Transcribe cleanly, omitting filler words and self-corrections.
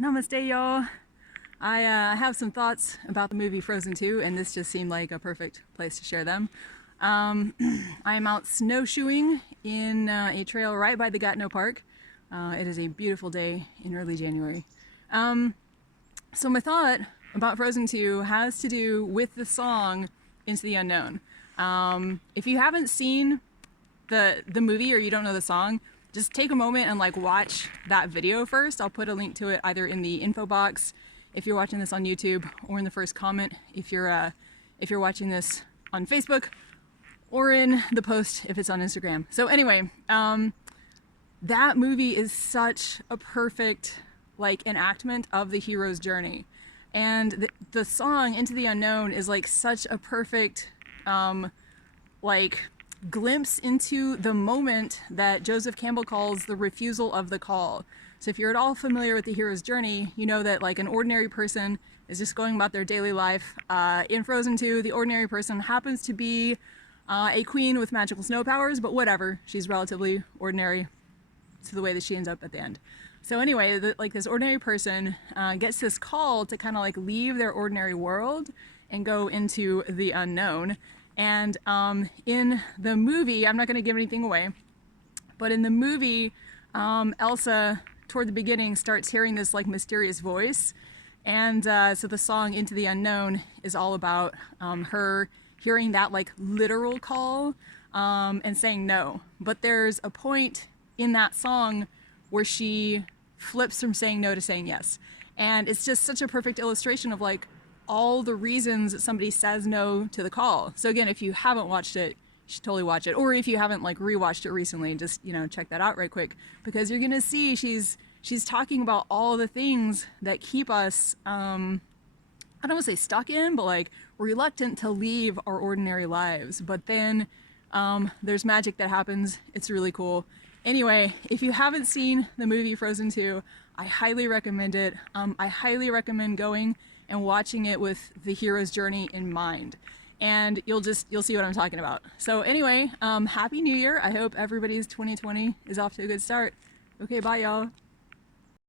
Namaste, y'all. I have some thoughts about the movie Frozen 2, and this just seemed like a perfect place to share them. I am out snowshoeing in a trail right by the Gatineau Park. It is a beautiful day in early January. So my thought about Frozen 2 has to do with the song Into the Unknown. If you haven't seen the movie or you don't know the song, just take a moment and watch that video first. I'll put a link to it either in the info box if you're watching this on YouTube, or in the first comment if you're watching this on Facebook, or in the post if it's on Instagram. So anyway, that movie is such a perfect enactment of the hero's journey, and the song Into the Unknown is such a perfect glimpse into the moment that Joseph Campbell calls the refusal of the call. So if you're at all familiar with the hero's journey, you know that an ordinary person is just going about their daily life. In Frozen 2, the ordinary person happens to be a queen with magical snow powers, but whatever, she's relatively ordinary to the way that she ends up at the end. So anyway, this ordinary person gets this call to kind of leave their ordinary world and go into the unknown. And in the movie, I'm not going to give anything away, but in the movie, Elsa, toward the beginning, starts hearing this mysterious voice. And so the song Into the Unknown is all about her hearing that literal call and saying no. But there's a point in that song where she flips from saying no to saying yes. And it's just such a perfect illustration of all the reasons that somebody says no to the call. So again, if you haven't watched it, you should totally watch it. Or if you haven't rewatched it recently, just check that out right quick, because you're gonna see she's talking about all the things that keep us I don't want to say stuck in, but reluctant to leave our ordinary lives. But then there's magic that happens. It's really cool. Anyway, if you haven't seen the movie Frozen 2, I highly recommend it. I highly recommend going and watching it with the hero's journey in mind, and you'll see what I'm talking about. So anyway, Happy New Year. I hope everybody's 2020 is off to a good start. Okay, bye y'all.